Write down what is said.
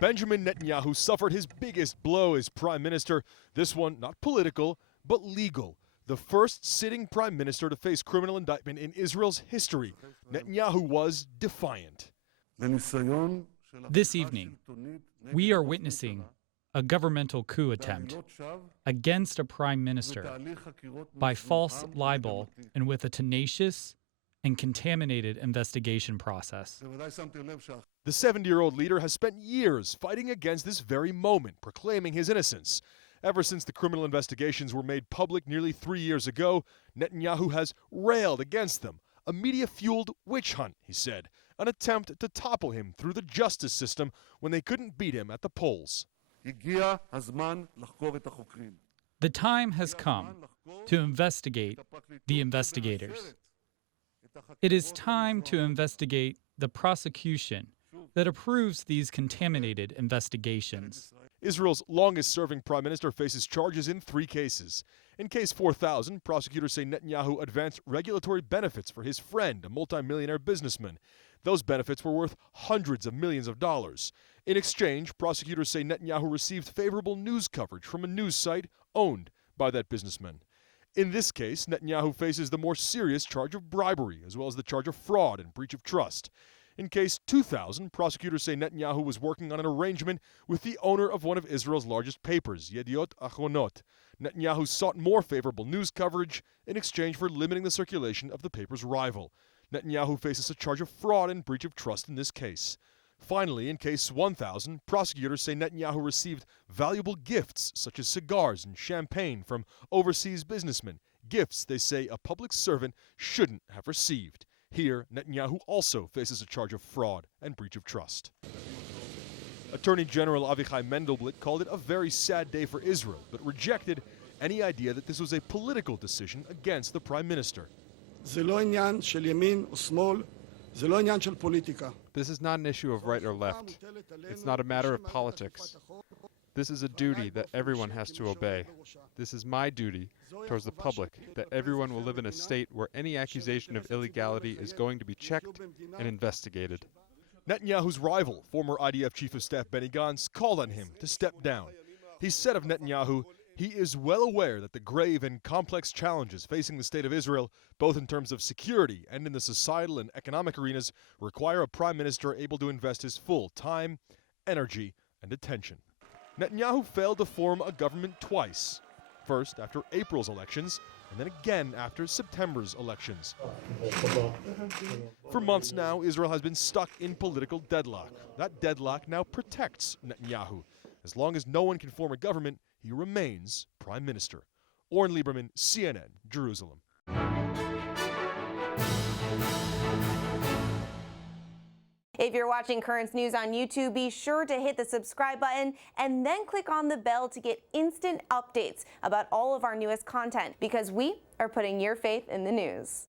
Benjamin Netanyahu suffered his biggest blow as prime minister, this one not political, but legal. The first sitting prime minister to face criminal indictment in Israel's history. Netanyahu was defiant. This evening, we are witnessing a governmental coup attempt against a prime minister by false libel and with a tenacious and contaminated investigation process. The 70-year-old leader has spent years fighting against this very moment, proclaiming his innocence. Ever since the criminal investigations were made public nearly 3 years ago, Netanyahu has railed against them. A media-fueled witch hunt, he said, an attempt to topple him through the justice system when they couldn't beat him at the polls. The time has come to investigate the investigators. It is time to investigate the prosecution that approves these contaminated investigations. Israel's longest-serving prime minister faces charges in 3 cases. In case 4000, prosecutors say Netanyahu advanced regulatory benefits for his friend, a multimillionaire businessman. Those benefits were worth hundreds of millions of dollars. In exchange, prosecutors say Netanyahu received favorable news coverage from a news site owned by that businessman. In this case, Netanyahu faces the more serious charge of bribery, as well as the charge of fraud and breach of trust. In case 2000, prosecutors say Netanyahu was working on an arrangement with the owner of one of Israel's largest papers, Yediot Achronot. Netanyahu sought more favorable news coverage in exchange for limiting the circulation of the paper's rival. Netanyahu faces a charge of fraud and breach of trust in this case. Finally, in case 1000, prosecutors say Netanyahu received valuable gifts such as cigars and champagne from overseas businessmen, gifts they say a public servant shouldn't have received. Here, Netanyahu also faces a charge of fraud and breach of trust. Attorney General Avichai Mendelblit called it a very sad day for Israel, but rejected any idea that this was a political decision against the prime minister. This is not an issue of right or left. It's not a matter of politics. This is a duty that everyone has to obey. This is my duty towards the public, that everyone will live in a state where any accusation of illegality is going to be checked and investigated. Netanyahu's rival, former IDF Chief of Staff Benny Gantz, called on him to step down. He said of Netanyahu, he is well aware that the grave and complex challenges facing the state of Israel, both in terms of security and in the societal and economic arenas, require a prime minister able to invest his full time, energy, and attention. Netanyahu failed to form a government twice. First after April's elections, and then again after September's elections. For months now, Israel has been stuck in political deadlock. That deadlock now protects Netanyahu. As long as no one can form a government, he remains prime minister. Oren Lieberman, CNN, Jerusalem. If you're watching Currents News on YouTube, be sure to hit the subscribe button and then click on the bell to get instant updates about all of our newest content, because we are putting your faith in the news.